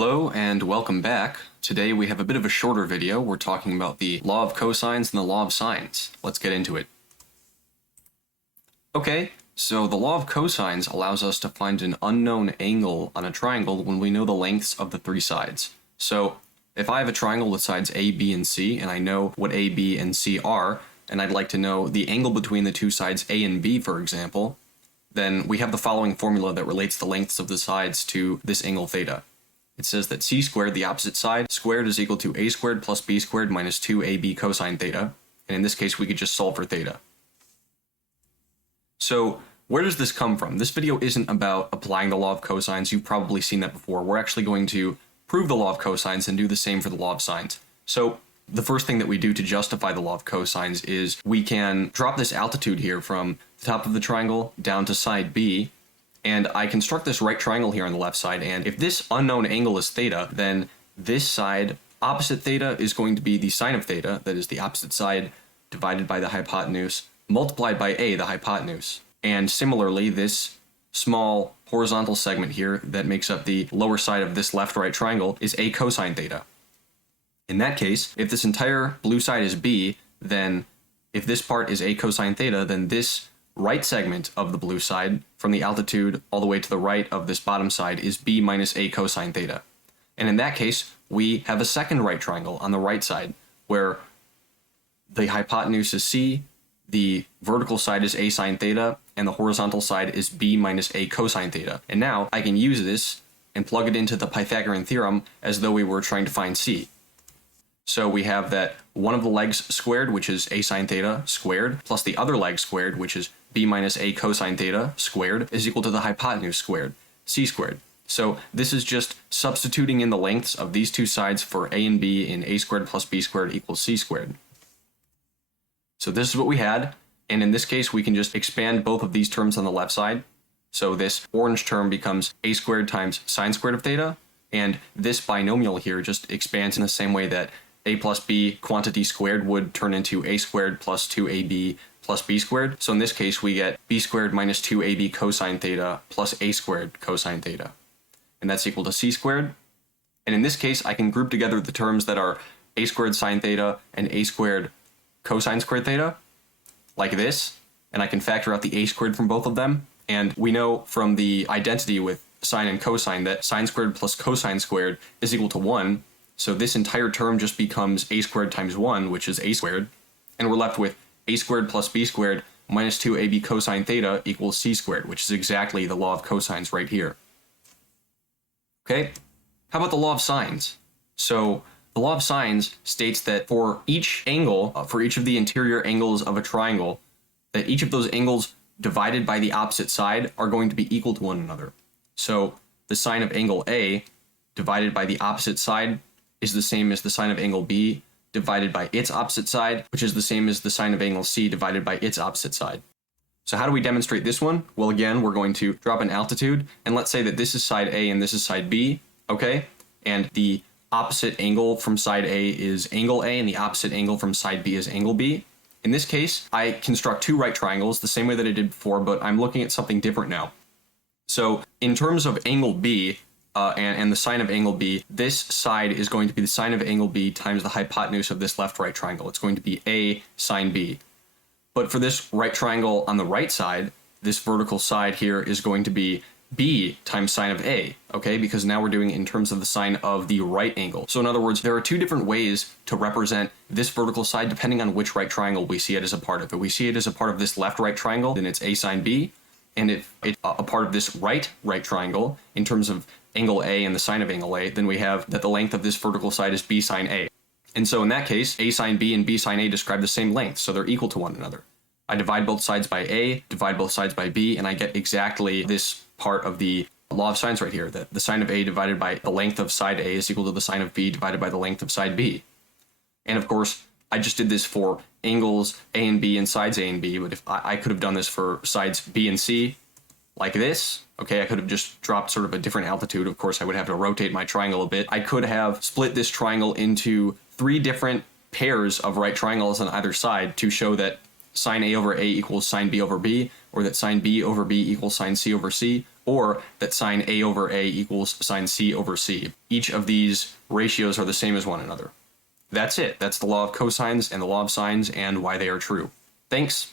Hello and welcome back. Today we have a bit of a shorter video. We're talking about the law of cosines and the law of sines. Let's get into it. Okay, so the law of cosines allows us to find an unknown angle on a triangle when we know the lengths of the three sides. So if I have a triangle with sides A, B, and C, and I know what A, B, and C are, and I'd like to know the angle between the two sides A and B, for example, then we have the following formula that relates the lengths of the sides to this angle theta. It says that c squared, the opposite side, squared is equal to a squared plus b squared minus 2ab cosine theta. And in this case, we could just solve for theta. So where does this come from? This video isn't about applying the law of cosines. You've probably seen that before. We're actually going to prove the law of cosines and do the same for the law of sines. So the first thing that we do to justify the law of cosines is we can drop this altitude here from the top of the triangle down to side B. And I construct this right triangle here on the left side, and if this unknown angle is theta, then this side opposite theta is going to be the sine of theta, that is the opposite side divided by the hypotenuse, multiplied by a, the hypotenuse. And similarly, this small horizontal segment here that makes up the lower side of this left-right triangle is a cosine theta. In that case, if this entire blue side is b, then if this part is a cosine theta, then this right segment of the blue side from the altitude all the way to the right of this bottom side is b minus a cosine theta. And in that case, we have a second right triangle on the right side where the hypotenuse is c, the vertical side is a sine theta, and the horizontal side is b minus a cosine theta. And now I can use this and plug it into the Pythagorean theorem as though we were trying to find c. So we have that one of the legs squared, which is a sine theta squared, plus the other leg squared, which is b minus a cosine theta squared, is equal to the hypotenuse squared, c squared. So this is just substituting in the lengths of these two sides for a and b in a squared plus b squared equals c squared. So this is what we had, and in this case we can just expand both of these terms on the left side. So this orange term becomes a squared times sine squared of theta, and this binomial here just expands in the same way that a plus b quantity squared would turn into a squared plus 2ab plus b squared. So in this case, we get b squared minus 2ab cosine theta plus a squared cosine theta. And that's equal to c squared. And in this case, I can group together the terms that are a squared sine theta and a squared cosine squared theta, like this. And I can factor out the a squared from both of them. And we know from the identity with sine and cosine that sine squared plus cosine squared is equal to 1. So this entire term just becomes a squared times 1, which is a squared. And we're left with a squared plus b squared minus 2ab cosine theta equals c squared, which is exactly the law of cosines right here. Okay, how about the law of sines? So the law of sines states that for each angle, for each of the interior angles of a triangle, that each of those angles divided by the opposite side are going to be equal to one another. So the sine of angle A divided by the opposite side is the same as the sine of angle B divided by its opposite side, which is the same as the sine of angle C divided by its opposite side. So how do we demonstrate this one? Well, again, we're going to drop an altitude, and let's say that this is side A and this is side B, okay? And the opposite angle from side A is angle A, and the opposite angle from side B is angle B. In this case, I construct two right triangles the same way that I did before, but I'm looking at something different now. So in terms of angle B, and the sine of angle B, this side is going to be the sine of angle B times the hypotenuse of this left-right triangle. It's going to be A sine B. But for this right triangle on the right side, this vertical side here is going to be B times sine of A, okay? Because now we're doing it in terms of the sine of the right angle. So in other words, there are two different ways to represent this vertical side depending on which right triangle we see it as a part of. If we see it as a part of this left-right triangle, then it's A sine B. And if it's a part of this right triangle in terms of angle A and the sine of angle A, then we have that the length of this vertical side is B sine A. And so in that case, A sine B and B sine A describe the same length, so they're equal to one another. I divide both sides by A, divide both sides by B, and I get exactly this part of the law of sines right here, that the sine of A divided by the length of side A is equal to the sine of B divided by the length of side B. And of course, I just did this for angles A and B and sides A and B, but if I could have done this for sides B and C like this, okay, I could have just dropped sort of a different altitude. Of course, I would have to rotate my triangle a bit. I could have split this triangle into three different pairs of right triangles on either side to show that sine A over A equals sine B over B, or that sine B over B equals sine C over C, or that sine A over A equals sine C over C. Each of these ratios are the same as one another. That's it. That's the law of cosines and the law of sines and why they are true. Thanks.